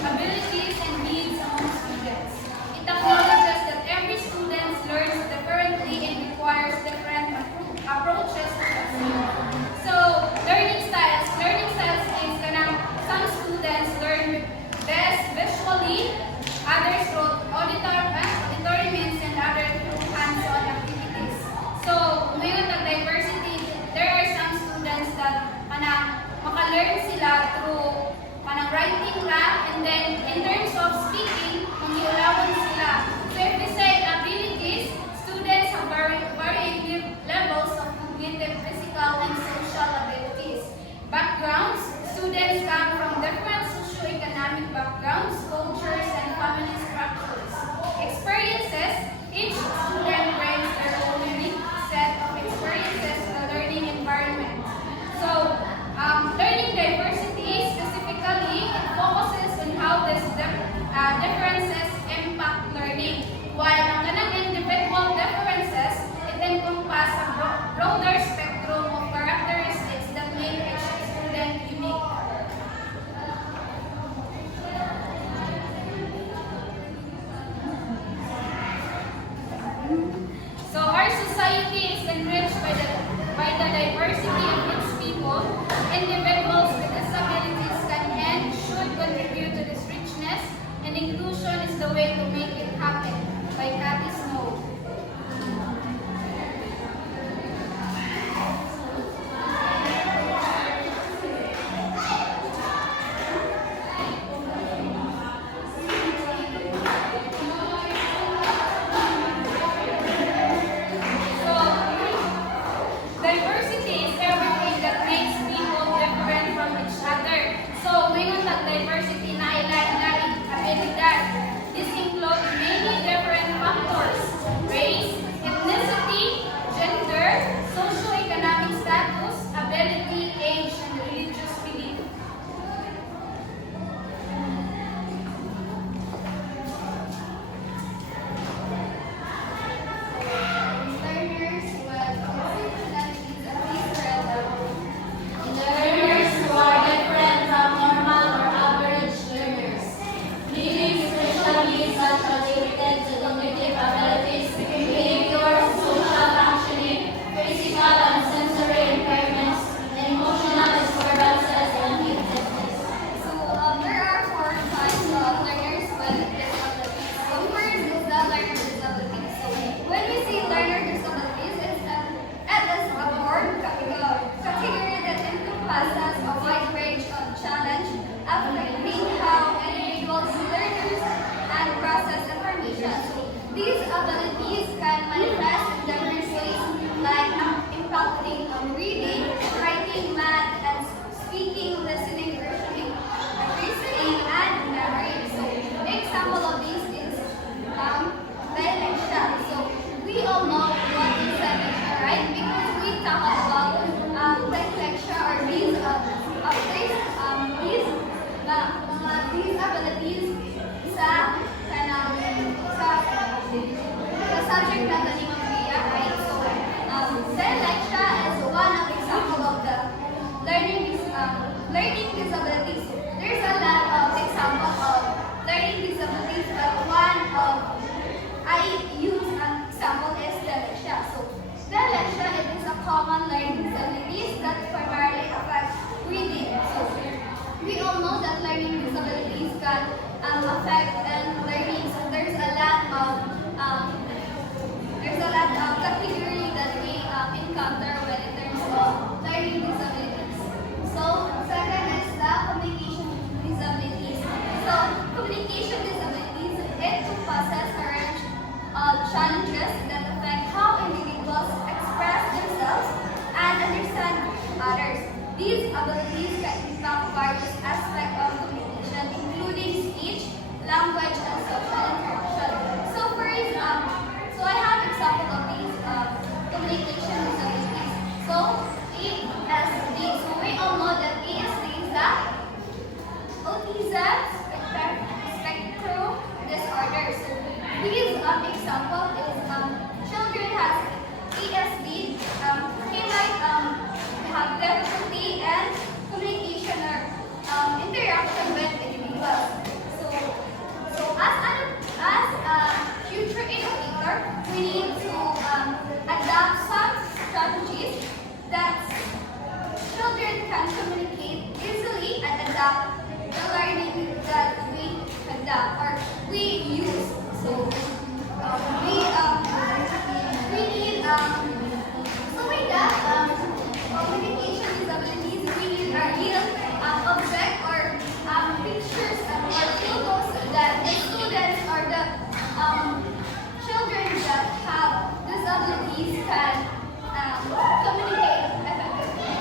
abilities, and needs among students. It acknowledges that every student learns differently and requires different approaches to succeed. So, learning styles means that some students learn best visually, others through auditory means, and others through hands-on activities. So, ngayon ang diversity, there are some students that maka-learn sila through writing lang, and then in terms of speaking, mangiulawan sila. So if we say abilities, students have varying levels of cognitive, physical, and social abilities. Backgrounds, students come from different socioeconomic backgrounds, cultures, and family structures. Experiences, each student brings their own unique set of experiences to the learning environment. So, learning diversity, specifically, it focuses on how these differences impact learning. While ang kanang individual differences, it encompasses a broader spectrum of characteristics that make each student unique. So our society is enriched by the diversity of its people. Individuals with disabilities can and should contribute to this richness, and inclusion is the way to make it happen. By Cathy Snow. So, diversity is everything that makes people different from each other. So, ngayon diversity na ilalim abilidad. This includes many different factors: race, ethnicity, gender, socioeconomic status, ability, age, and religious belief. Learners with disabilities at least grade level. Learners who are different from normal or average learners, needing special needs such as limited to cognitive abilities, behavior, social functioning, physical and sensory impairments, and emotional disturbances and weaknesses. So there are four types of learners with disabilities. So first is the learner disability. So when we see learner disabilities, it is a broad category that encompasses a wide range of challenge affecting how individuals, learners, and process information. So these abilities can manifest in different ways, like impacting on reading, writing, math, and speaking, listening, reasoning, and memory. So example of these is dyslexia. So we all know what is dyslexia, right? Because we talk about dyslexia or these abilities sa subject na galing ang BIA, right? So dyslexia is one of example of the learning disabilities. There's a lot of example of learning disabilities, but one of I use an example is dyslexia. So dyslexia, it is a common learning disabilities that primarily affects reading. So we all know that learning disabilities can affect learning. So there's a lot of category that we encounter when in terms of learning disabilities. So second is the communication disabilities. So communication disabilities, it possesses a range of challenges that affect how individuals express themselves and understand others. These abilities can impact various aspects of communication, including speech, language, and social interaction. So first, so I have example of these communication disabilities. the learning that we conduct or we use. So we need so with that communication disabilities we need a real object or pictures or photos that the students or the children that have disabilities can communicate effectively.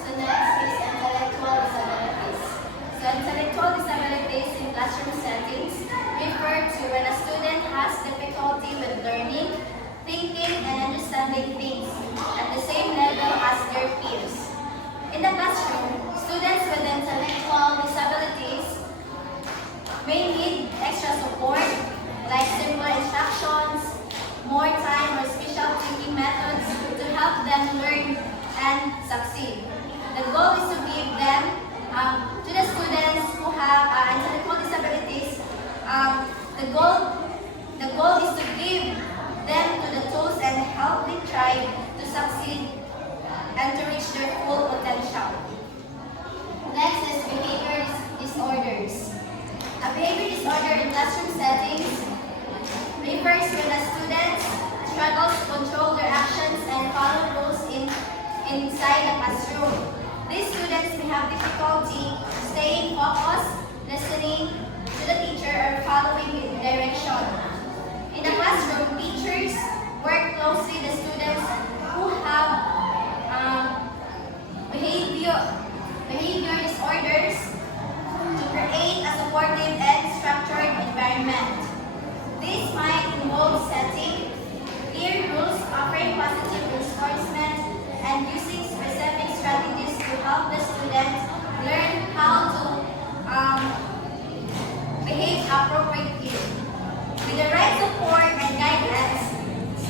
So next is intellectual disabilities. So intellectual disabilities in classroom settings refer to when a student has difficulty with learning, thinking, and understanding things at the same level as their peers. In the classroom, students with intellectual disabilities may need extra support like simple instructions, more time, or special thinking methods to help them learn and succeed. The goal is to give them, to the students who have intellectual disabilities, the goal is to give them to the tools and help them try to succeed and to reach their full potential. Next is behavior disorders. A behavior disorder in classroom settings refers when a student struggles to control their actions and follow rules inside the classroom. These students may have difficulty staying focused, listening to the teacher, or following the direction. In the classroom, teachers work closely with the students who have behavior disorders to create a supportive and structured environment. This might involve setting clear rules, offering positive reinforcement, and using specific strategies to help the student learn how to behave appropriately. With the right support and guidance,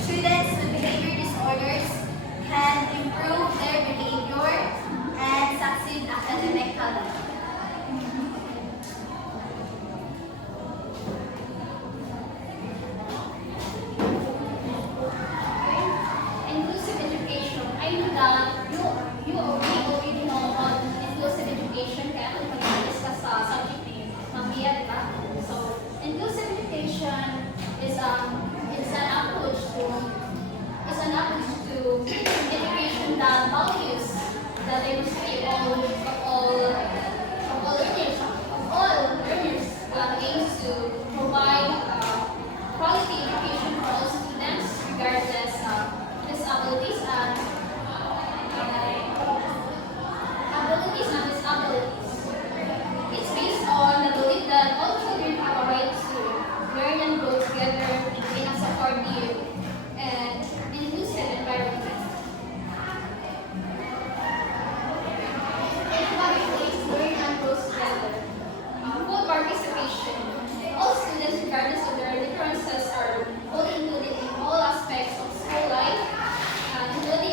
students with behavior disorders can improve their behavior and succeed academically. Inclusive education. I know that you already know about inclusive education kaya ako mag-discuss sa subject ni Mambia, di ba? So, inclusive education is an approach to education that values the diversity of all learners that aims to provide quality education for all students regardless of disabilities and disabilities. It's based on the belief that all children have a right to learn and grow together in a supportive and inclusive environment. Everybody plays learn and grow together. Full participation. All students, regardless of their differences, are fully included in all aspects of school life, including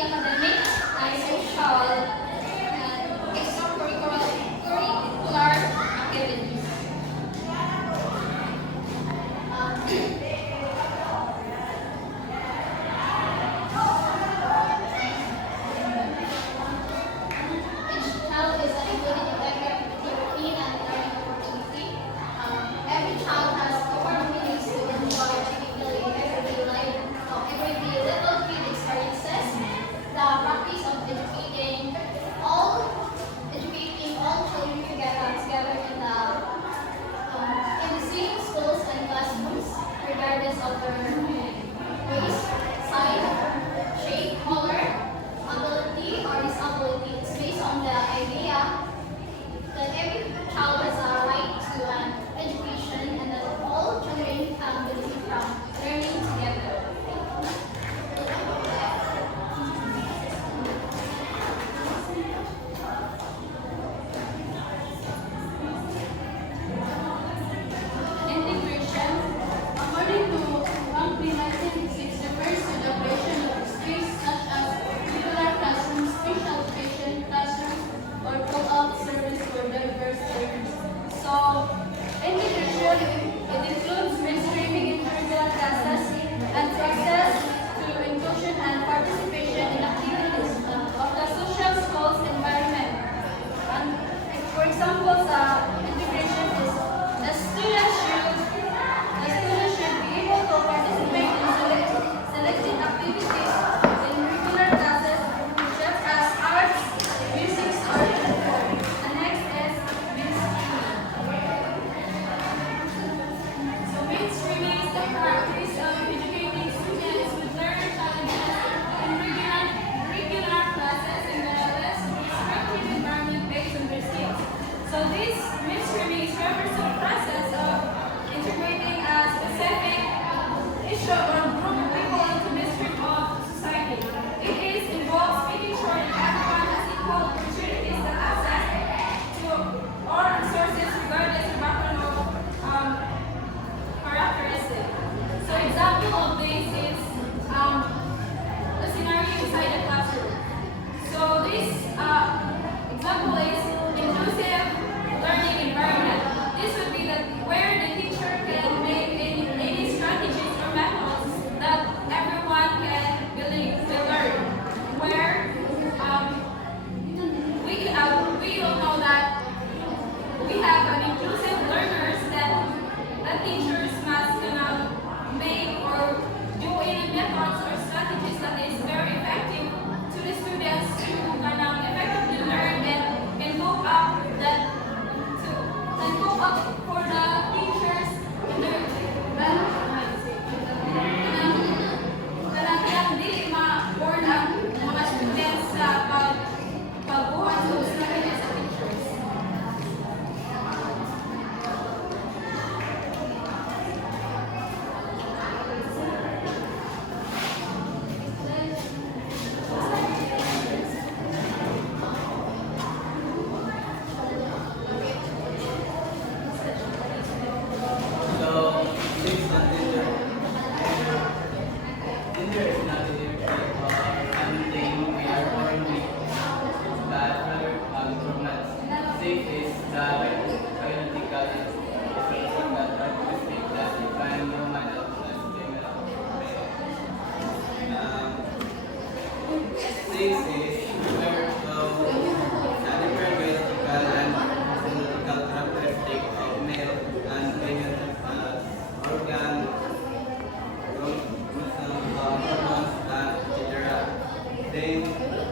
saying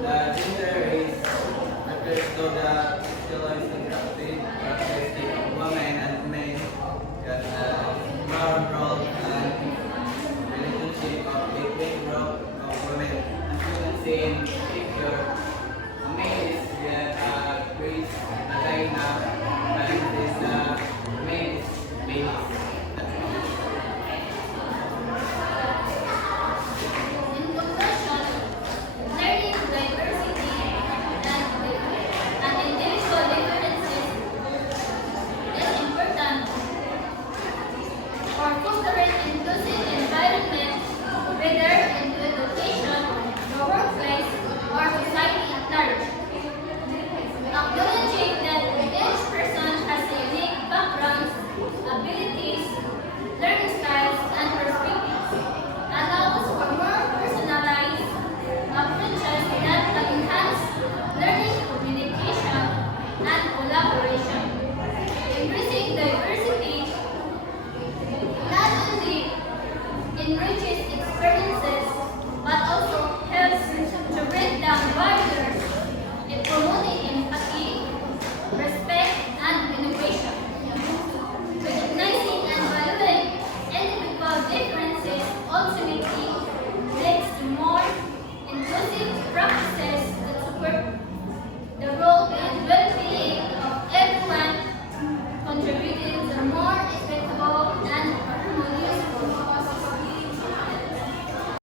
that